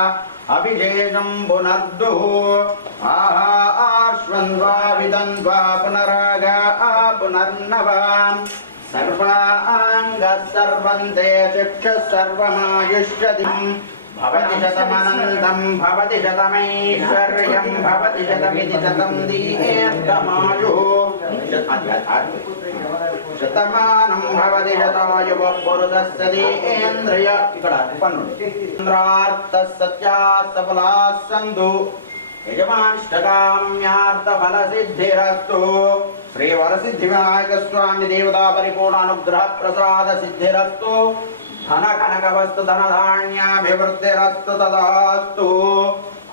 अभिषेकं पुनर्दुः. आश्वन्वा विदन्वा पुनरागा पुनर्नवाम्. सर्वांगः सर्वन्ते चक्षुः सर्वमायुष्यतिं. भवति शतमनन्तं भवति शतमैश्वर्यं भवति शतमिति शतं दीर्घमायुः. शतमानं भवति शतायुः पुरुषस्य देन्द्रिय. ఇక్కడ పన్నుండి ఇంద్రార్థ సత్యాः సఫలాः सन्तु. यजमानष्टकाम्यार्थफलसिद्धिरस्तु. श्री वरसिद्धि विनायक स्वामी देवता परिपूर्ण अनुग्रह प्रसाद सिद्धिरस्तु. धन कनक वस्तु धन धान्याभिवृद्धिरस्तु तदास्तु.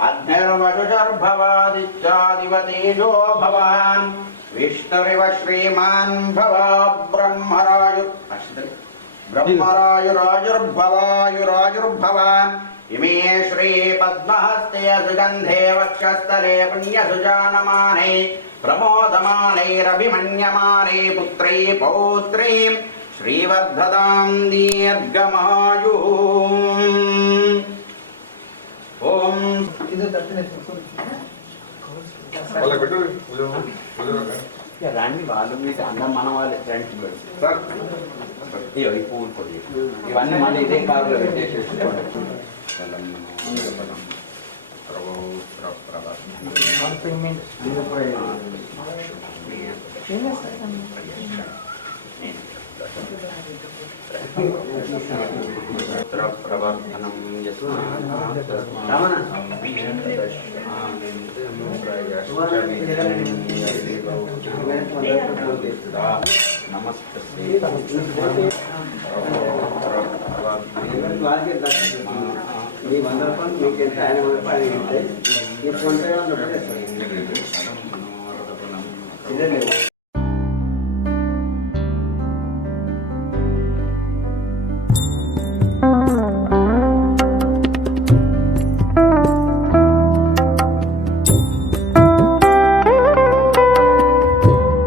अग्निर्वशुचर्भवादित्यादिवतेजो भवान् विष्णुरिव श्रीमान् भव. ब्रह्मरायुरायुर्भवायुरायुर्भवान्. इमे श्री पद्महस्ते सुगन्धे वक्षस्थले पुण्यसुजानमाने प्रमोदमानैरभिमन्यमाने पुत्री पौत्री श्रीवर्धतां दीर्घमायुः. ओम రాండి వాళ్ళు మీకు అన్నం మన వాళ్ళే ఫ్రెండ్స్ ఈ పూలు కొద్ది ఇవన్నీ మళ్ళీ ఇదే కారులో పెట్టేసేసుకోండి. ప్రవర్తనం మీ 100 రూపాయలు మీకు ఎంత ఆయన 100 రూపాయలు ఇస్తే ఈ 20 ఇదే